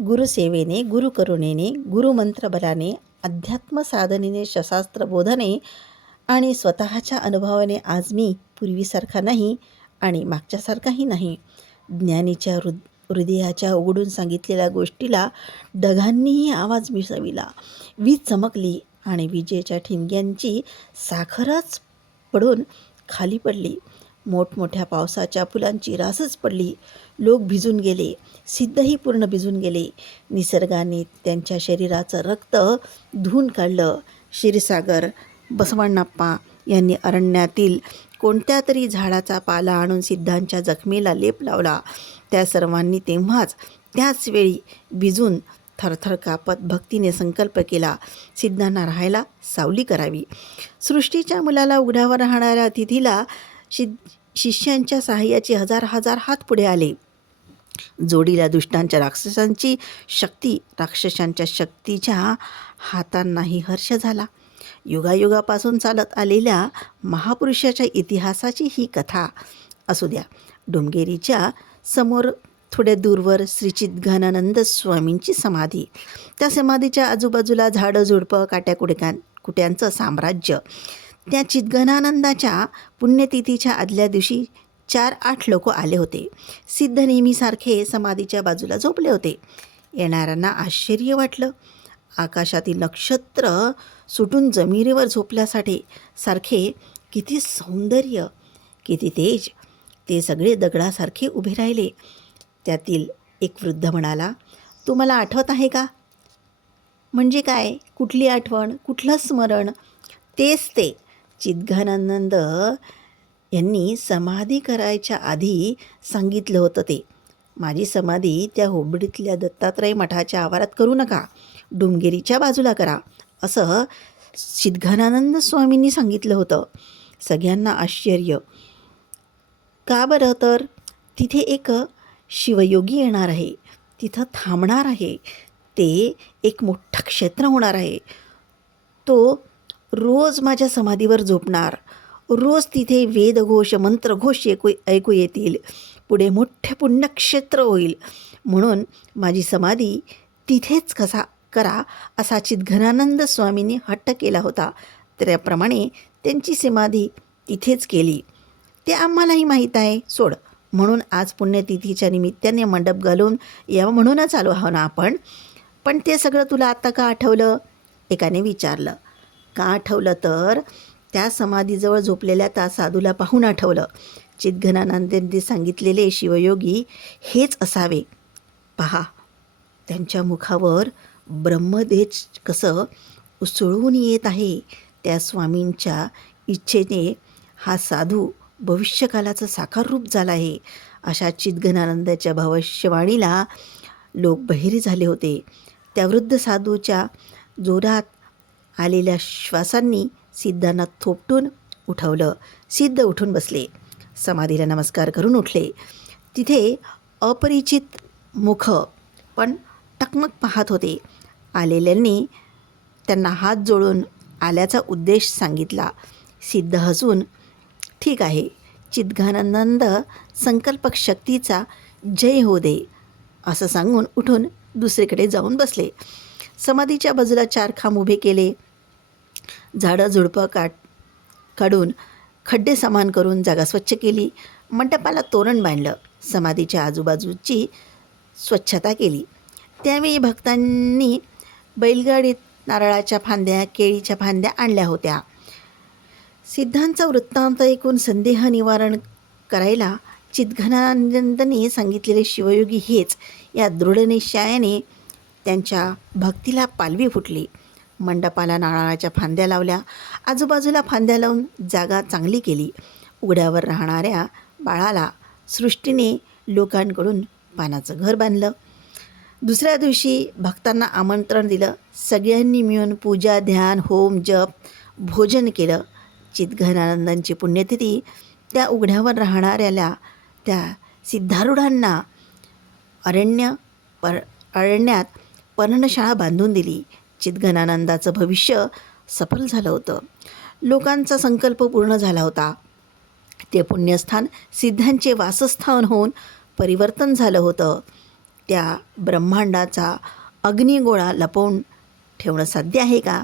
गुरुसेवेने, गुरुकरुणेने, गुरुमंत्रबलाने, अध्यात्मसाधनेने, शस्त्रास्त्र बोधने आणि स्वतःच्या अनुभवाने आज मी पूर्वीसारखा नाही आणि मागच्यासारखाही नाही. ज्ञानीच्या हृदयाच्या उघडून सांगितलेल्या गोष्टीला ढगांनीही आवाज मिसळविला. वीज चमकली आणि विजेच्या ठिणग्यांची साखरच पडून खाली पडली. मोठमोठ्या पावसाच्या फुलांची रासच पडली. लोक भिजून गेले, सिद्धही पूर्ण भिजून गेले. निसर्गाने त्यांच्या शरीराचं रक्त धुवून काढलं. क्षीरसागर बसवण्णप्पा यांनी अरण्यातील कोणत्या तरी झाडाचा पाला आणून सिद्धांच्या जखमेला लेप लावला. त्या सर्वांनी तेव्हाच त्याच वेळी भिजून थरथर कापत भक्तीने संकल्प केला, सिद्धांना राहायला सावली करावी. सृष्टीच्या मुलाला उघड्यावर राहणाऱ्या अतिथीला शिष्यांच्या सहाय्याचे हजार हजार हात पुढे आले. जोडीला दुष्टांच्या राक्षसांच्या शक्तीच्या हातांनाही हर्ष झाला. युगायुगापासून चालत आलेल्या महापुरुषाच्या इतिहासाची ही कथा असू द्या. डोंगेरीच्या समोर थोड्या दूरवर श्री चिद्घानानंद स्वामींची समाधी. त्या समाधीच्या आजूबाजूला झाडं झुडपं कुट्यांचं साम्राज्य. त्या चिद्घानानंदाच्या पुण्यतिथीच्या आदल्या दिवशी 4-8 लोक आले होते. सिद्ध नेहमीसारखे समाधीच्या बाजूला झोपले होते. येणाऱ्यांना आश्चर्य वाटलं. आकाशातील नक्षत्र सुटून जमिनीवर झोपल्यासाठी सारखे किती सौंदर्य, किती तेज. ते सगळे दगडासारखे उभे राहिले. त्यातील एक वृद्ध म्हणाला, तुम्हाला आठवत आहे का? म्हणजे काय? कुठली आठवण? कुठलं स्मरण? तेच ते चिद्घानानंद यांनी समाधी करायच्या आधी सांगितलं होतं ते. माझी समाधी त्या होबडीतल्या दत्तात्रय मठाच्या आवारात करू नका, डोंगेरीच्या बाजूला करा, असं चिद्घानानंद स्वामींनी सांगितलं होतं. सगळ्यांना आश्चर्य. का बरं? तर तिथे एक शिवयोगी येणार आहे, तिथं थांबणार आहे. ते एक मोठं क्षेत्र होणार आहे. तो रोज माझ्या समाधीवर झोपणार. रोज तिथे वेदघोष मंत्रघोष ऐकू येतील. पुढे मोठे पुण्यक्षेत्र होईल. म्हणून माझी समाधी तिथेच करा असा चिद्घानानंद स्वामींनी हट्ट केला होता. त्याप्रमाणे त्यांची समाधी तिथेच केली. ते आम्हालाही माहीत आहे. सोड. म्हणून आज पुण्यतिथीच्या निमित्ताने मंडप घालून यावं म्हणूनच आलो आहो ना आपण. पण ते सगळं तुला आत्ता का आठवलं? एकाने विचारलं. का आठवलं? तर त्या समाधीजवळ झोपलेल्या त्या साधूला पाहून आठवलं. चिद्घानानंदांनी सांगितलेले शिवयोगी हेच असावे. पहा, त्यांच्या मुखावर ब्रह्मतेज कसं उसळून येत आहे. त्या स्वामींच्या इच्छेने हा साधू भविष्यकालाचं साकार रूप झाला आहे. अशा चिद्घानानंदाच्या भविष्यवाणीला लोक बहिरे झाले होते. त्या वृद्ध साधूच्या जोरात आलेल्या श्वासांनी सिद्धांना थोपटून उठवलं. सिद्ध उठून बसले. समाधीला नमस्कार करून उठले. तिथे अपरिचित मुख पण टकमक पाहत होते. आलेल्यांनी त्यांना हात जोडून आल्याचा उद्देश सांगितला. सिद्ध हसून, ठीक आहे, चिद्घानानंद संकल्पक शक्तीचा जय हो दे, असं सांगून उठून दुसरीकडे जाऊन बसले. समाधीच्या बाजूला 4 खांब उभे केले. झाडं झुडपं काढून खड्डे समान करून जागा स्वच्छ केली. मंडपाला तोरण बांधलं. समाधीच्या आजूबाजूची स्वच्छता केली. त्यावेळी भक्तांनी बैलगाडीत नारळाच्या फांद्या, केळीच्या फांद्या आणल्या होत्या. सिद्धांचा वृत्तांत ऐकून संदेह निवारण करायला चिद्घानानंदांनी सांगितलेले शिवयोगी हेच या दृढनिश्चयाने त्यांच्या भक्तीला पालवी फुटली. मंडपाला नारळाच्या फांद्या लावल्या. आजूबाजूला फांद्या लावून जागा चांगली केली. उघड्यावर राहणाऱ्या बाळाला सृष्टीने लोकांकडून पानाचं घर बांधलं. दुसऱ्या दिवशी भक्तांना आमंत्रण दिलं. सगळ्यांनी मिळून पूजा, ध्यान, होम, जप, भोजन केलं. चिद्घानानंदांची पुण्यतिथी त्या उघड्यावर राहणाऱ्याला त्या सिद्धारूढांना अरण्यात पर्णशाळा बांधून दिली. चिद्घानानंदाचं भविष्य सफल झालं होतं. लोकांचा संकल्प पूर्ण झाला होता. ते पुण्यस्थान सिद्धांचे वासस्थान होऊन परिवर्तन झालं होतं. त्या ब्रह्मांडाचा अग्निगोळा लपवून ठेवणं साध्य आहे का?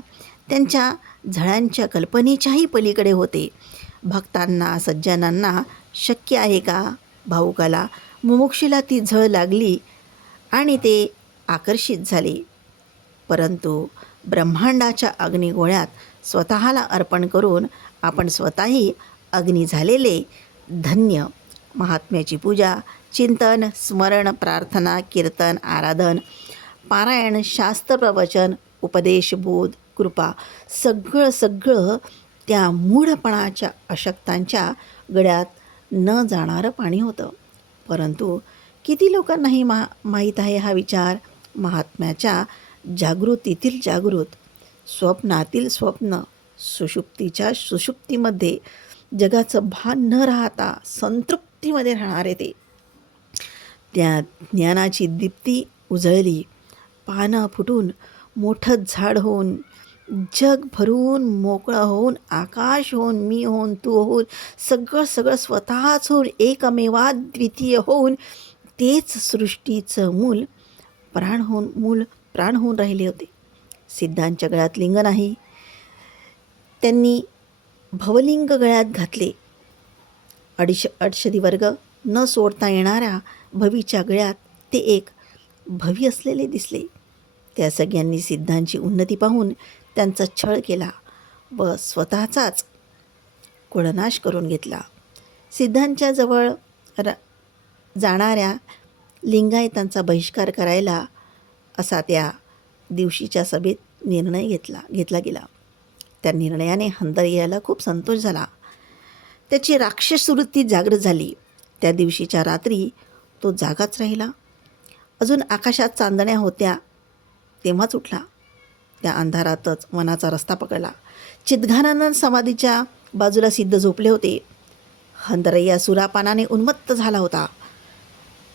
त्यांच्या झळांच्या कल्पनेच्याही पलीकडे होते. भक्तांना, सज्जनांना शक्य आहे का? भावुकाला, मुमुक्षूला ती झळ लागली आणि ते आकर्षित झाले. परंतु ब्रह्मांडाच्या अग्निगोळ्यात स्वतःला अर्पण करून आपण स्वतःही अग्नी झालेले धन्य. महात्म्याची पूजा, चिंतन, स्मरण, प्रार्थना, कीर्तन, आराधन, पारायण, शास्त्र प्रवचन, उपदेश, बोध, कृपा सगळं त्या मूढपणाच्या अशक्तांच्या गळ्यात न जाणारं पाणी होतं. परंतु किती लोकांनाही माहीत आहे हा विचार? महात्म्याच्या जागृतीतील जागृत, स्वप्नातील स्वप्न, सुषुप्तीच्या सुषुप्तीमध्ये जगाचं भान न राहता संतृप्तीमध्ये राहणारे ते. त्या ज्ञानाची दीप्ती उजळली, पानं फुटून, मोठं झाड होऊन, जग भरून, मोकळं होऊन, आकाश होऊन, मी होऊन, तू होऊन, सगळं स्वतःच होऊन, एकमेवाद्वितीय होऊन, तेच सृष्टीचं मूल प्राण होऊन राहिले होते. सिद्धांच्या गळ्यात लिंग नाही, त्यांनी भवलिंग गळ्यात घातले. अडशदी वर्ग न सोडता येणाऱ्या भवीच्या गळ्यात ते एक भवी असलेले दिसले. त्या सगळ्यांनी सिद्धांची उन्नती पाहून त्यांचा छळ केला व स्वतःचाच कुळनाश करून घेतला. सिद्धांच्या जवळ जाणाऱ्या लिंगायतांचा बहिष्कार करायला असा त्या दिवशीच्या सभेत निर्णय घेतला गेला. त्या निर्णयाने हंदरयाला खूप संतोष झाला. त्याची राक्षस वृत्ती जागृत झाली. त्या दिवशीच्या रात्री तो जागाच राहिला. अजून आकाशात चांदण्या होत्या तेव्हाच उठला. त्या अंधारातच वनाचा रस्ता पकडला. चिद्घानानंद समाधीच्या बाजूला सिद्ध झोपले होते. हंदरय्या सुरापानाने उन्मत्त झाला होता.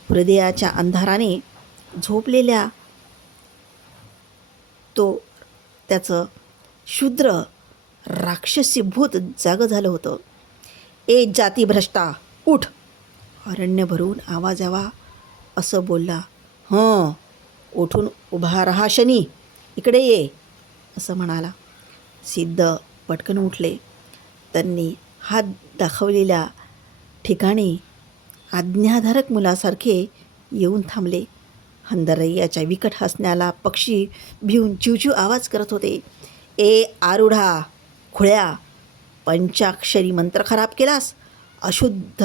हृदयाच्या अंधाराने झोपलेल्या त्याचं शूद्र राक्षसी भूत जागं झालं होतं. ए जाती भ्रष्टा, उठ! अरण्य भरून आवाज यावा असं बोलला. उठून उभा रहा शनी, इकडे ये असं म्हणाला. सिद्ध पटकन उठले. त्यांनी हात दाखवलेल्या ठिकाणी आज्ञाधारक मुलासारखे येऊन थांबले. हंदरय्याच्या विकट हसण्याला पक्षी भिवून चिवचिव आवाज करत होते. ए आरूढा, खुळ्या, पंचाक्षरी मंत्र खराब केलास. अशुद्ध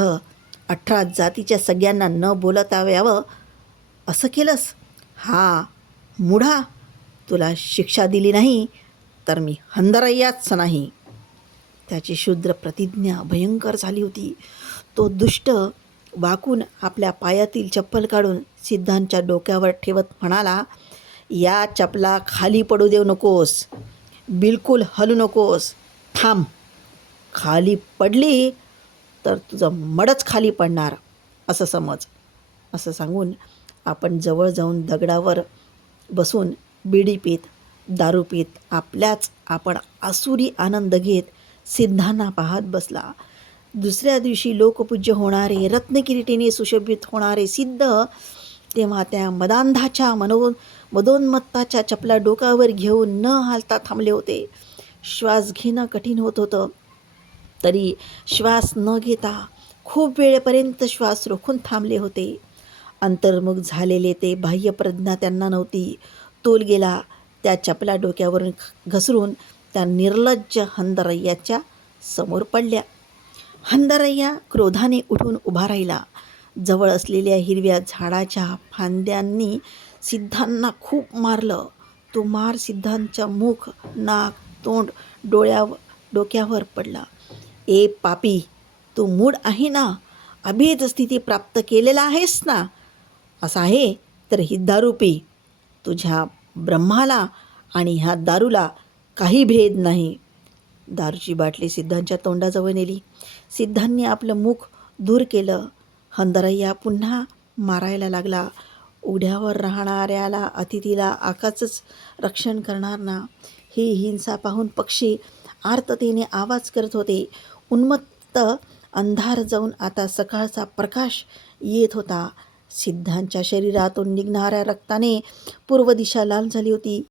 18 जातीच्या सगळ्यांना न बोलता यावं असं केलंस. मुढा, तुला शिक्षा दिली नाही तर मी हंदरय्याच नाही. त्याची शूद्र प्रतिज्ञा भयंकर झाली होती. तो दुष्ट वाकून आपल्या पायातील चप्पल काढून सिद्धांच्या डोक्यावर ठेवत म्हणाला, या चपला खाली पडू देऊ नकोस, बिलकुल हलू नकोस, थांब. खाली पडली तर तुझं मडच खाली पडणार असं समज. असं सांगून आपण जवळ जाऊन दगडावर बसून बिडी पीत, दारू पीत, आपण आसुरी आनंद घेत सिद्धांना पाहत बसला. दुसऱ्या दिवशी लोकपूज्य होणारे, रत्नकिरीटीने सुशोभित होणारे सिद्ध तेव्हा त्या मदांधाच्या मदोन्मत्ताच्या चपला डोक्यावर घेऊन न हालता थांबले होते. श्वास घेणं कठीण होत होतं, तरी श्वास न घेता खूप वेळेपर्यंत श्वास रोखून थांबले होते. अंतर्मुख झालेले ते बाह्य प्रज्ञा त्यांना नव्हती. तोल गेला त्या चपला डोक्यावरून घसरून त्या निर्लज्ज हंदरय्याच्या समोर पडल्या. हंदरय्या क्रोधाने उठून उभा राहिला. जवळ असलेल्या हिरव्या झाडाच्या फांद्यांनी सिद्धांना खूप मारलं. तो मार सिद्धांच्या मुख, नाक, तोंड, डोक्यावर पडला. ए पापी, तू मूढ आहे ना? अभेद स्थिती प्राप्त केलेला आहेस ना? असं आहे तर ही दारू पी. तुझ्या ब्रह्माला आणि ह्या दारूला काही भेद नाही. दारूची बाटली सिद्धांच्या तोंडाजवळ नेली. सिद्धांनी आपलं मुख दूर केलं. हंदरय्या पुन्हा मारायला लागला. उघड्यावर राहणाऱ्याला, अतिथीला आकाशच रक्षण करणार ना? ही हिंसा पाहून पक्षी आर्ततेने आवाज करत होते. उन्मत्त अंधार जाऊन आता सकाळचा प्रकाश येत होता. सिद्धांच्या शरीरातून निघणाऱ्या रक्ताने पूर्व दिशा लाल झाली होती.